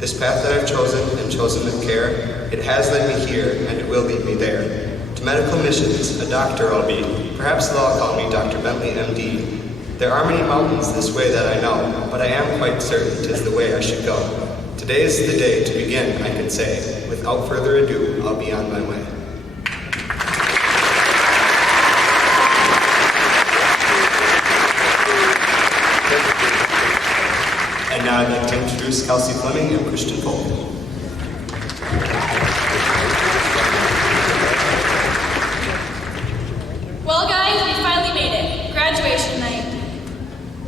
This path that I've chosen and chosen with care, it has led me here and it will lead me there. To medical missions, a doctor I'll be. Perhaps they'll all call me Dr. Bentley, M.D. There are many mountains this way that I know, but I am quite certain 'tis the way I should go. Today is the day to begin, I can say. Without further ado, I'll be on my way. And now I'd like to introduce Kelsey Fleming and Christian Folk. Well, guys, we finally made it. Graduation night.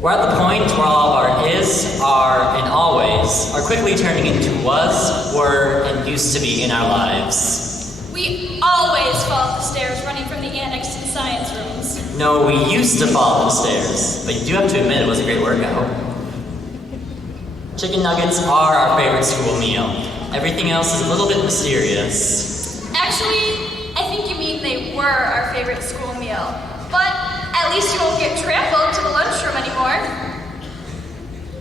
We're at the point where all of our is, are, and always are quickly turning into was, were, and used to be in our lives. We always fall up the stairs running from the annex to the science rooms. No, we used to fall up the stairs, but you do have to admit it was a great workout. Chicken nuggets are our favorite school meal. Everything else is a little bit mysterious. Actually, I think you mean they were our favorite school meal. But at least you won't get trampled to the lunchroom anymore.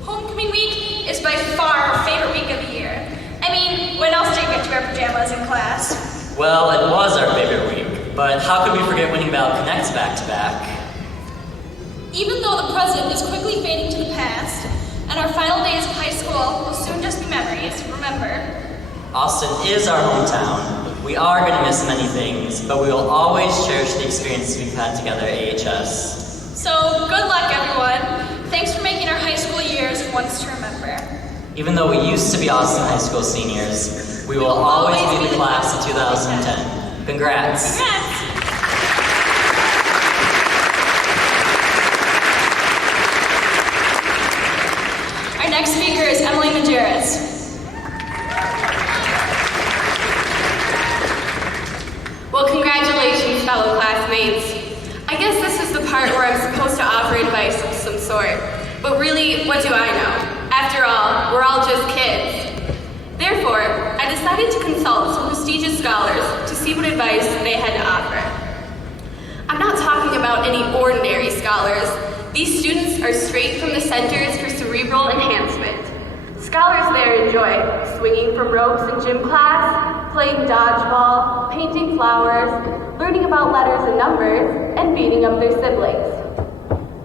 Homecoming week is by far our favorite week of the year. I mean, when else do you get to wear pajamas in class? Well, it was our favorite week, but how could we forget winning Battle Connects back-to-back? Even though the present is quickly fading to the past, and our final days of high school will soon just be memories, remember. Austin is our hometown. We are going to miss many things, but we will always cherish the experiences we've had together at AHS. So, good luck, everyone. Thanks for making our high school years ones to remember. Even though we used to be Austin High School seniors, we will always be the class of 2010. Congrats. Congrats. Our next speaker is Emily Majerus. Well, congratulations, fellow classmates. I guess this is the part where I'm supposed to offer advice of some sort. But really, what do I know? After all, we're all just kids. Therefore, I decided to consult some prestigious scholars to see what advice they had to offer. I'm not talking about any ordinary scholars. These students are straight from the Centers for Cerebral Enhancement. Scholars there enjoy swinging from ropes in gym class, playing dodgeball, painting flowers, learning about letters and numbers, and beating up their siblings.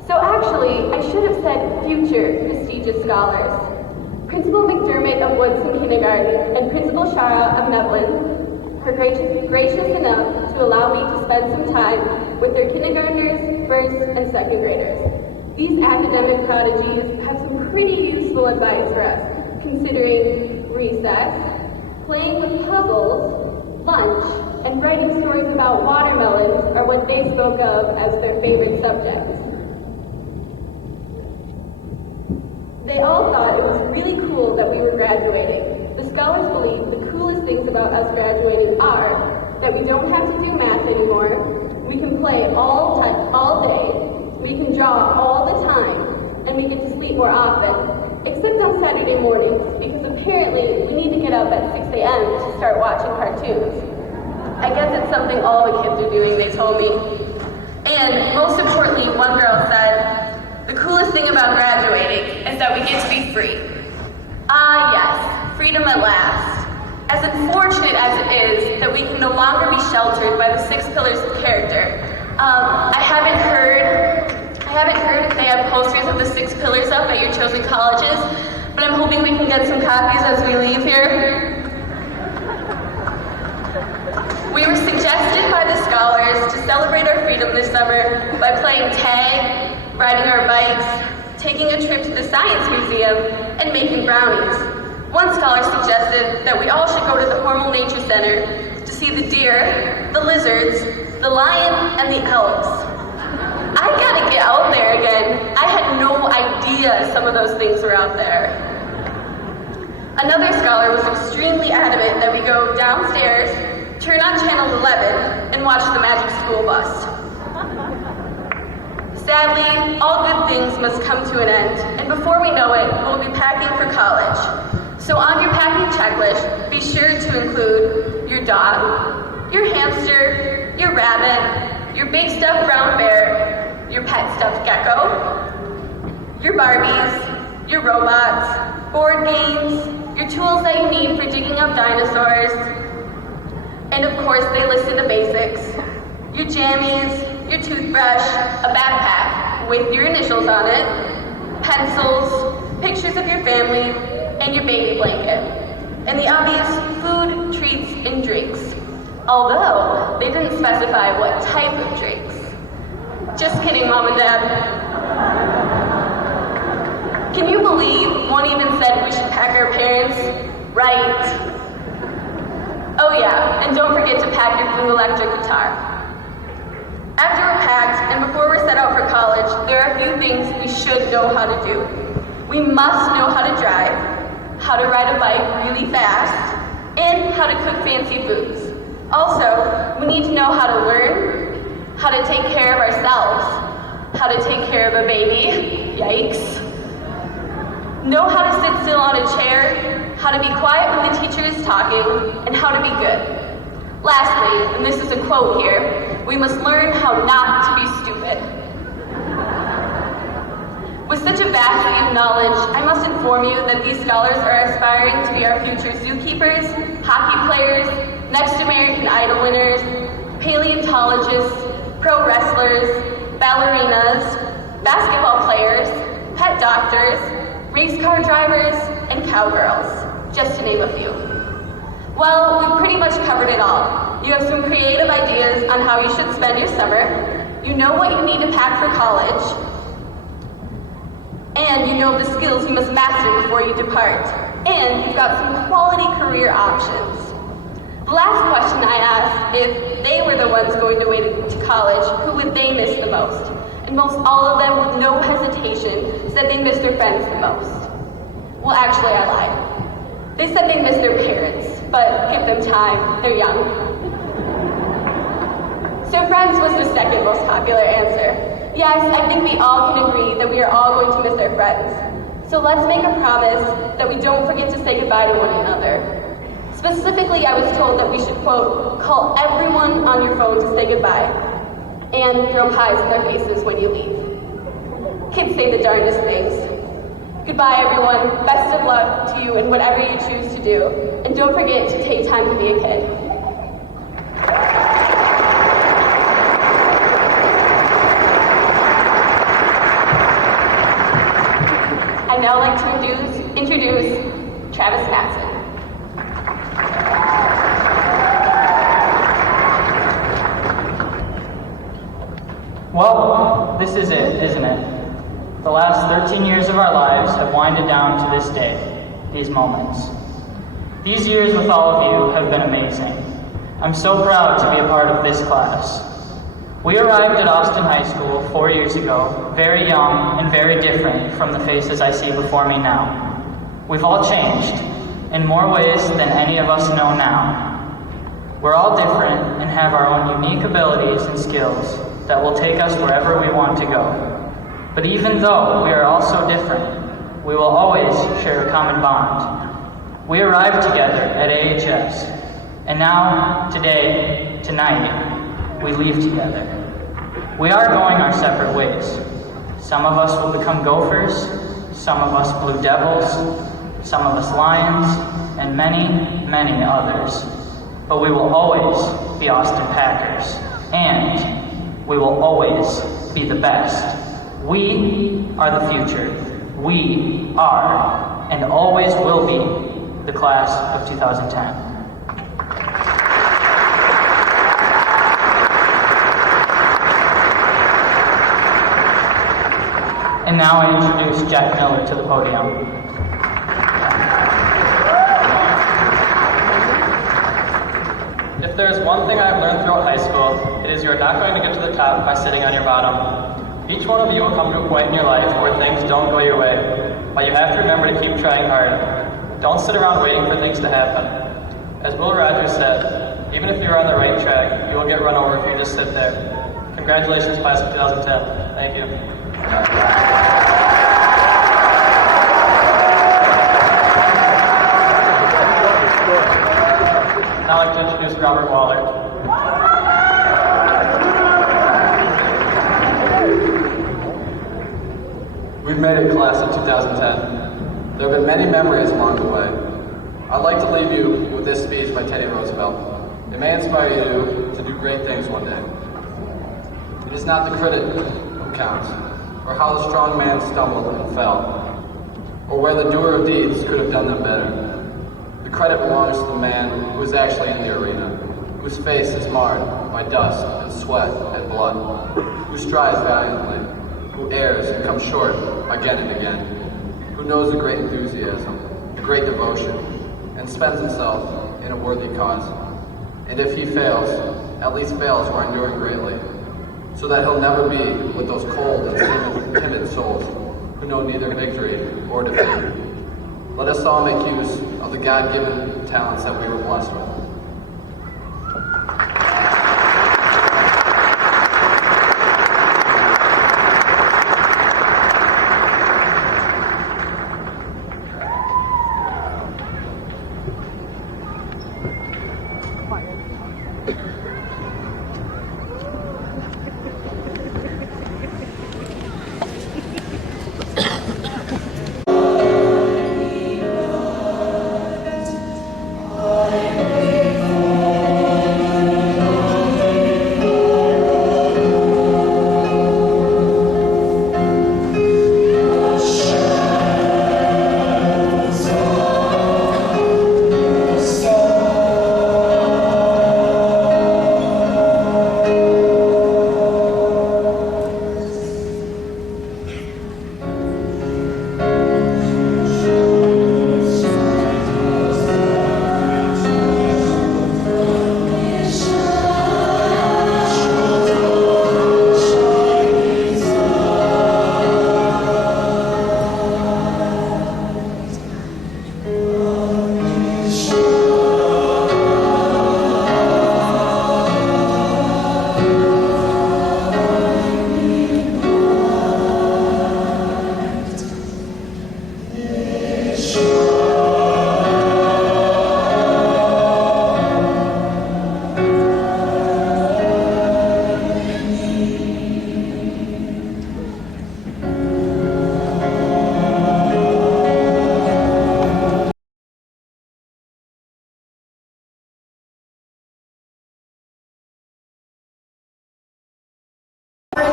So actually, I should have said future prestigious scholars. Principal McDermott of Woodson Kindergarten and Principal Shara of Nevlin are gracious enough to allow me to spend some time with their kindergartners, first and second graders. These academic prodigies have some pretty useful advice for us, considering recess, playing with puzzles, lunch, and writing stories about watermelons are what they spoke of as their favorite subjects. They all thought it was really cool that we were graduating. The scholars believe the coolest things about us graduating are that we don't have to do math anymore, we can play all day, we can draw all the time, and we get to sleep more often, except on Saturday mornings, because apparently we need to get up at 6 a.m. to start watching cartoons. I guess it's something all the kids are doing, they told me. And most importantly, one girl said, the coolest thing about graduating is that we get to be free. Ah, yes, freedom at last. As unfortunate as it is that we can no longer be sheltered by the 6 pillars of character, I haven't heard if they have posters of the 6 pillars up at your chosen colleges, but I'm hoping we can get some copies as we leave here. We were suggested by the scholars to celebrate our freedom this summer by playing tag, riding our bikes, taking a trip to the Science Museum, and making brownies. One scholar suggested that we all should go to the Hormel Nature Center to see the deer, the lizards, the lion, and the elves. I gotta get out there again. I had no idea some of those things were out there. Another scholar was extremely adamant that we go downstairs, turn on channel 11, and watch the Magic School Bus. Sadly, all good things must come to an end, and before we know it, we'll be packing for college. So on your packing checklist, be sure to include your dog, your hamster, your rabbit, your big stuffed brown bear, your pet stuffed gecko, your Barbies, your robots, board games, your your tools that you need for digging up dinosaurs, and of course they listed the basics, your jammies, your toothbrush, a backpack with your initials on it, pencils, pictures of your family, and your baby blanket, and the obvious food, treats, and drinks, although they didn't specify what type of drinks. Just kidding, Mom and Dad. Can you believe one even said we should pack our parents? Right. Oh yeah, and don't forget to pack your blue electric guitar. After we're packed and before we're set out for college, there are a few things we should know how to do. We must know how to drive, how to ride a bike really fast, and how to cook fancy foods. Also, we need to know how to learn, how to take care of ourselves, how to take care of a baby, yikes. Know how to sit still on a chair, how to be quiet when the teacher is talking, and how to be good. Lastly, and this is a quote here, we must learn how not to be stupid. With such a vastity of knowledge, I must inform you that these scholars are aspiring to be our future zookeepers, hockey players, next American Idol winners, paleontologists, pro wrestlers, ballerinas, basketball players, pet doctors, race car drivers, and cowgirls, just to name a few. Well, we've pretty much covered it all. You have some creative ideas on how you should spend your summer, you know what you need to pack for college, and you know the skills you must master before you depart, and you've got some quality career options. The last question I asked, if they were the ones going away to college, who would they miss the most? And most all of them, with no hesitation, said they miss their friends the most. Well, actually, I lied. They said they miss their parents, but give them time, they're young. So friends was the second most popular answer. Yes, I think we all can agree that we are all going to miss our friends. So let's make a promise that we don't forget to say goodbye to one another. Specifically, I was told that we should, quote, call everyone on your phone to say goodbye, and throw pies in their faces when you leave. Kids say the darndest things. Goodbye, everyone. Best of luck to you in whatever you choose to do. And don't forget to take time to be a kid. I'd now like to introduce Travis Matson. Well, this is it, isn't it? The last 13 years of our lives have winded down to this day, these moments. These years with all of you have been amazing. I'm so proud to be a part of this class. We arrived at Austin High School 4 years ago, very young and very different from the faces I see before me now. We've all changed, in more ways than any of us know now. We're all different and have our own unique abilities and skills that will take us wherever we want to go. But even though we are all so different, we will always share a common bond. We arrived together at AHS, and now, today, tonight, we leave together. We are going our separate ways. Some of us will become Gophers, some of us Blue Devils, some of us Lions, and many, many others. But we will always be Austin Packers, and we will always be the best. We are the future. We are, and always will be, the class of 2010. And now I introduce Jack Miller to the podium. If there is one thing I have learned throughout high school, it is you are not going to get to the top by sitting on your bottom. Each one of you will come to a point in your life where things don't go your way, but you have to remember to keep trying hard. Don't sit around waiting for things to happen. As Will Rogers said, even if you're on the right track, you will get run over if you just sit there. Congratulations, class of 2010. Thank you. Now I'd like to introduce Robert Waller. We've made it, class of 2010. There have been many memories along the way. I'd like to leave you with this speech by Teddy Roosevelt. It may inspire you to do great things one day. It is not the critic who counts, or how the strong man stumbled and fell, or where the doer of deeds could have done them better. The credit belongs to the man who is actually in the arena, whose face is marred by dust and sweat and blood, who strives valiantly, who errs and comes short again and again, who knows a great enthusiasm, a great devotion, and spends himself in a worthy cause. And if he fails, at least fails while enduring greatly, so that he'll never be with those cold and timid souls who know neither victory or defeat. Let us all make use of the God-given talents that we were blessed with.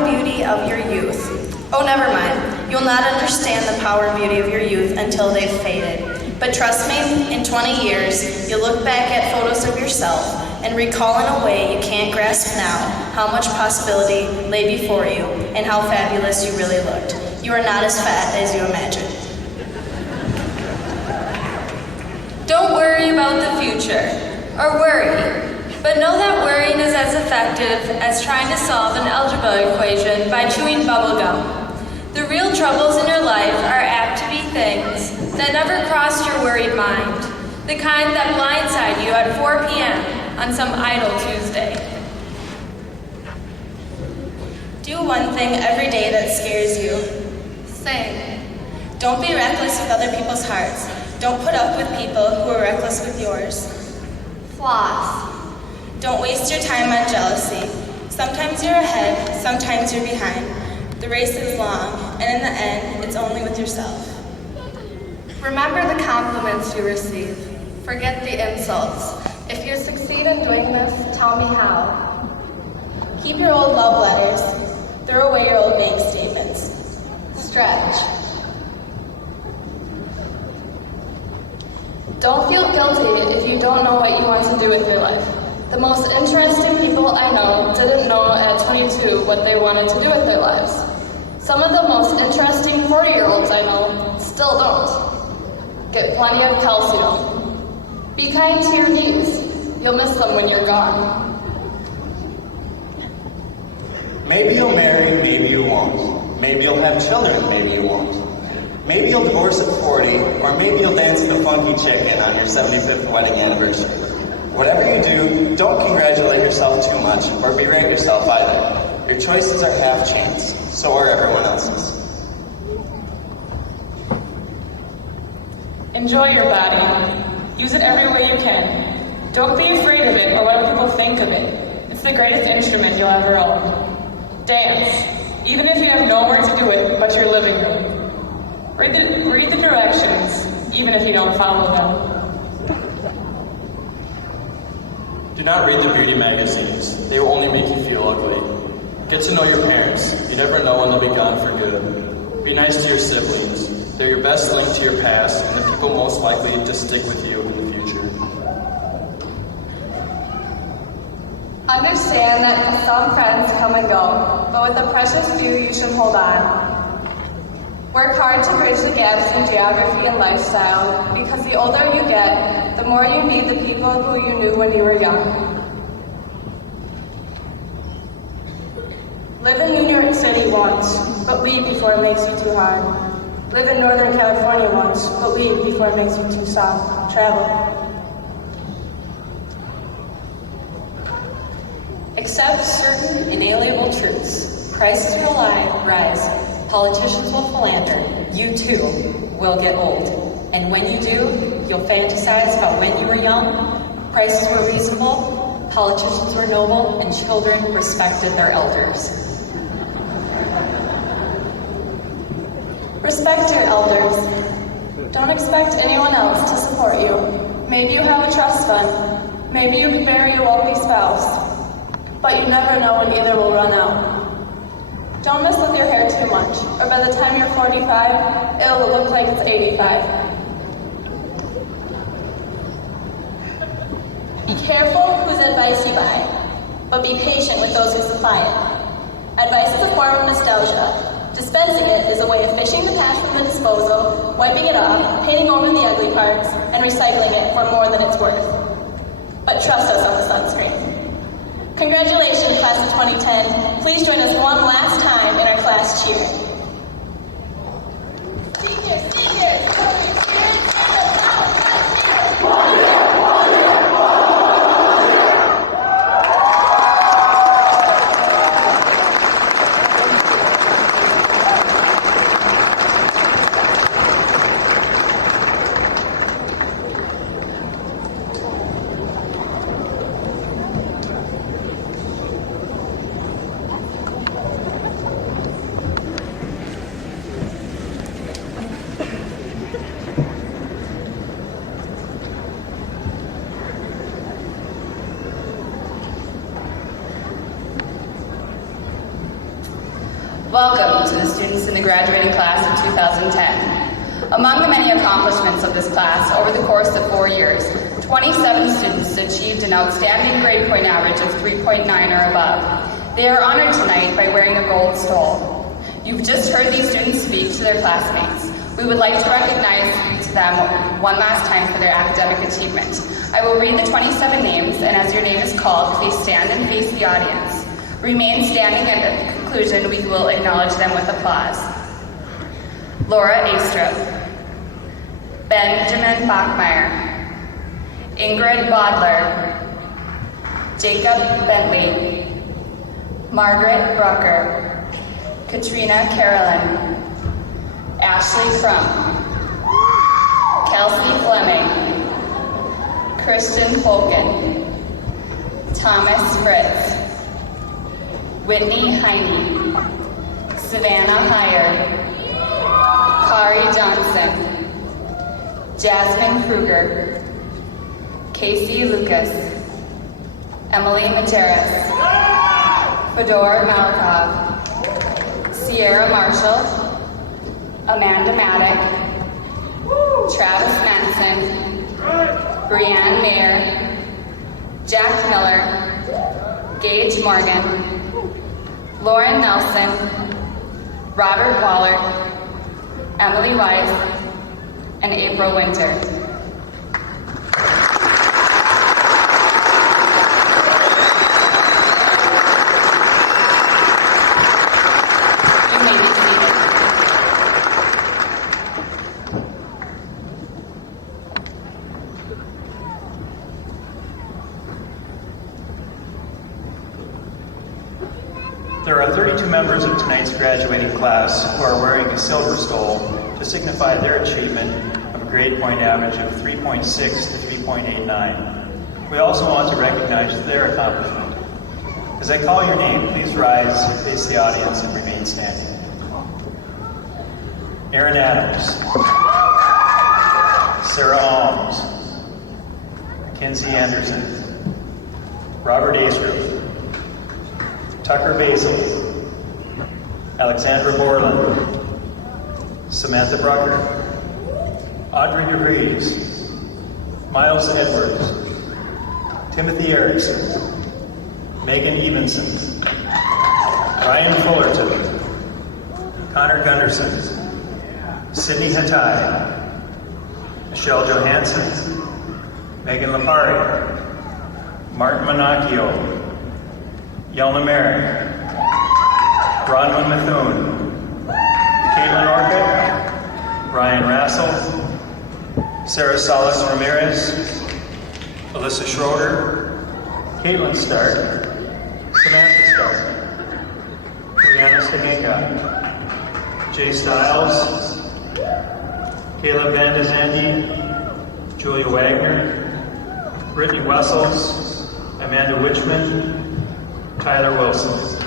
Beauty of your youth. Oh, never mind. You'll not understand the power and beauty of your youth until they've faded. But trust me, in 20 years, you'll look back at photos of yourself and recall in a way you can't grasp now how much possibility lay before you and how fabulous you really looked. You are not as fat as you imagined. Don't worry about the future, or worry. But know that worrying is as effective as trying to solve an algebra equation by chewing bubble gum. The real troubles in your life are apt to be things that never crossed your worried mind, the kind that blindside you at 4 p.m. on some idle Tuesday. Do one thing every day that scares you. Same. Don't be reckless with other people's hearts. Don't put up with people who are reckless with yours. Floss. Don't waste your time on jealousy. Sometimes you're ahead, sometimes you're behind. The race is long, and in the end, it's only with yourself. Remember the compliments you receive. Forget the insults. If you succeed in doing this, tell me how. Keep your old love letters. Throw away your old bank statements. Stretch. Don't feel guilty if you don't know what you want to do with your life. The most interesting people I know didn't know at 22 what they wanted to do with their lives. Some of the most interesting 40-year-olds I know still don't. Get plenty of calcium. Be kind to your knees. You'll miss them when you're gone. Maybe you'll marry, maybe you won't. Maybe you'll have children, maybe you won't. Maybe you'll divorce at 40, or maybe you'll dance the funky chicken on your 75th wedding anniversary. Whatever you do, don't congratulate yourself too much or berate yourself either. Your choices are half chance, so are everyone else's. Enjoy your body. Use it every way you can. Don't be afraid of it or what people think of it. It's the greatest instrument you'll ever own. Dance, even if you have nowhere to do it but your living room. Read the directions, even if you don't follow them. Do not read the beauty magazines. They will only make you feel ugly. Get to know your parents. You never know when they'll be gone for good. Be nice to your siblings. They're your best link to your past and the people most likely to stick with you in the future. Understand that some friends come and go, but with the precious few you should hold on. Work hard to bridge the gaps in geography and lifestyle, because the older you get, the more you need the people who you knew when you were young. Live in New York City once, but leave before it makes you too hard. Live in Northern California once, but leave before it makes you too soft. Travel. Accept certain inalienable truths. Prices will rise. Politicians will philander. You too will get old. And when you do, you'll fantasize about when you were young. Prices were reasonable, politicians were noble, and children respected their elders. Respect your elders. Don't expect anyone else to support you. Maybe you have a trust fund. Maybe you could marry a wealthy spouse. But you never know when either will run out. Don't mess with your hair too much, or by the time you're 45, it'll look like it's 85. Be careful whose advice you buy, but be patient with those who supply it. Advice is a form of nostalgia. Dispensing it is a way of fishing the past from the disposal, wiping it off, painting over the ugly parts, and recycling it for more than it's worth. But trust us on the sunscreen. Congratulations, class of 2010. Please join us one last time in our class cheer. Seniors, seniors, show your spirit, stand up now, class cheer. Welcome to the students in the graduating class of 2010. Among the many accomplishments of this class over the course of 4 years, 27 students achieved an outstanding grade point average of 3.9 or above. They are honored tonight by wearing a gold stole. You've just heard these students speak to their classmates. We would like to recognize them one last time for their academic achievement. I will read the 27 names, and as your name is called, please stand and face the audience. Remain standing, and at the conclusion, we will acknowledge them with applause. Laura Astrup, Benjamin Bachmeyer, Ingrid Bodler, Jacob Bentley, Margaret Brucker, Katrina Carolyn, Ashley Crump, Kelsey Fleming, Kristen Folken, Thomas Fritz, Whitney Heine, Savannah Heyer, Kari Johnson, Jasmine Kruger, Casey Lucas, Emily Materas, Fedor Malikov, Sierra Marshall, Amanda Maddock, Travis Matson, Brianne Mayer, Jack Miller, Gage Morgan, Lauren Nelson, Robert Waller, Emily Weiss, and April Winter. You may be seated. There are 32 members of tonight's graduating class who are wearing a silver stole to signify their achievement of a grade point average of 3.6 to 3.89. We also want to recognize their accomplishment. As I call your name, please rise, face the audience, and remain standing. Aaron Adams, Sarah Alms, Mackenzie Anderson, Robert Astrup, Tucker Basil, Alexandra Borland, Samantha Brucker, Audrey DeVries, Miles Edwards, Timothy Erickson, Megan Evenson, Ryan Fullerton, Connor Gunderson, Sydney Hattai, Michelle Johansson, Megan Lapari, Martin Monacchio, Yelna Merrick, Bronwyn Methune, Caitlin Orcutt, Ryan Rassel, Sarah Salas Ramirez, Alyssa Schroeder, Caitlin Stark, Samantha Stark, Brianna Stahenka, Jay Stiles, Caleb Van de Zandi, Julia Wagner, Brittany Wessels, Amanda Witchman, Tyler Wilson.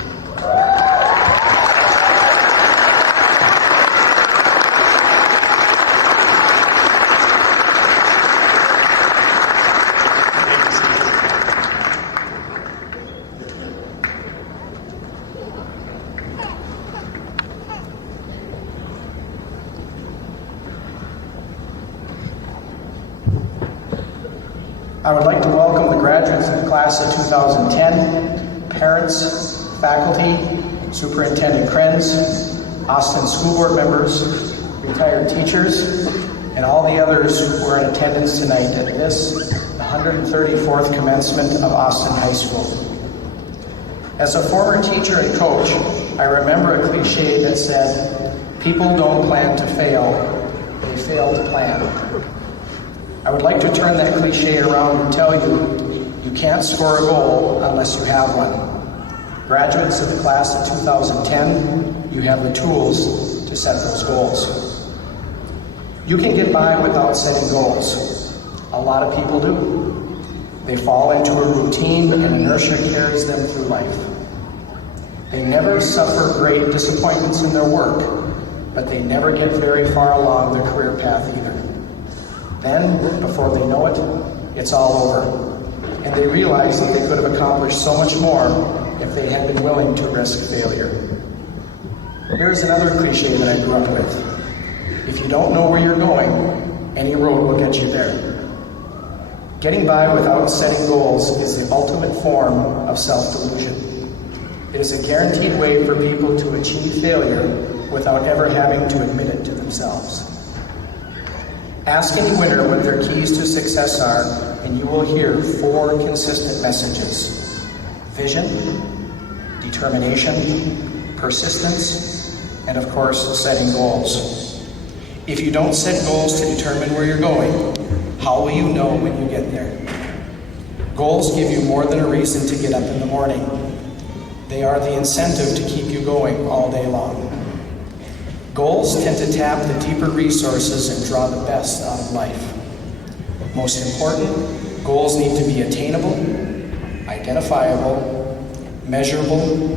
I would like to welcome the graduates of the class of 2010, parents, faculty, Superintendent Krenz, Austin School Board members, retired teachers, and all the others who are in attendance tonight at this, the 134th commencement of Austin High School. As a former teacher and coach, I remember a cliche that said, "People don't plan to fail, they fail to plan." I would like to turn that cliche around and tell you, you can't score a goal unless you have one. Graduates of the class of 2010, you have the tools to set those goals. You can get by without setting goals. A lot of people do. They fall into a routine and inertia carries them through life. They never suffer great disappointments in their work, but they never get very far along their career path either. Then, before they know it, it's all over. And they realize that they could have accomplished so much more if they had been willing to risk failure. Here's another cliche that I grew up with. If you don't know where you're going, any road will get you there. Getting by without setting goals is the ultimate form of self-delusion. It is a guaranteed way for people to achieve failure without ever having to admit it to themselves. Ask any winner what their keys to success are, and you will hear 4 consistent messages: vision, determination, persistence, and of course, setting goals. If you don't set goals to determine where you're going, how will you know when you get there? Goals give you more than a reason to get up in the morning. They are the incentive to keep you going all day long. Goals tend to tap the deeper resources and draw the best out of life. Most important, goals need to be attainable, identifiable, measurable,